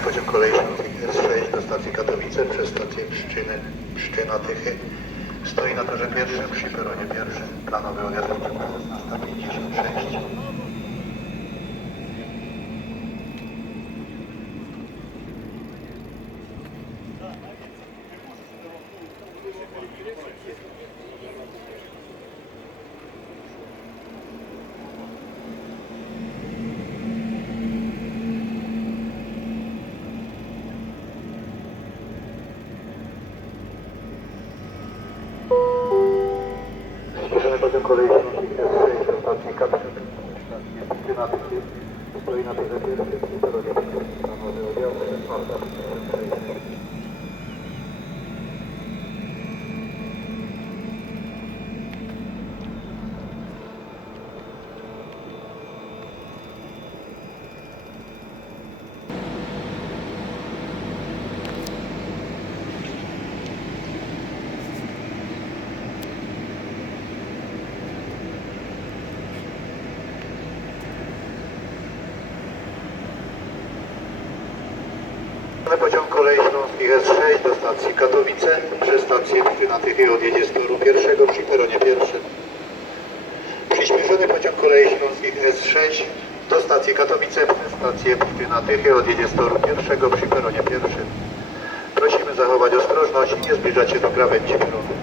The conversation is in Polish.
pociąg kolei Śląskiej S6 do stacji Katowice przez stację Pszczyny, Pszczyna Tychy. Stoi na torze pierwszym przy peronie pierwszym. Planowy odjazd pociągu 1656. przodem kolei S6, ostatni kapsel, na stoi na PZP, panowie oddział, 16, Na pociąg kolei śląskich S6 do stacji Katowice. Przez stację na Tychy odjedzie z toru pierwszego przy peronie pierwszym. Przyspieszony pociąg kolei śląskich S6 do stacji Katowice przez stację na Tychy odjedzie z toru pierwszego przy peronie pierwszym. Prosimy zachować ostrożność i nie zbliżać się do krawędzi peronu.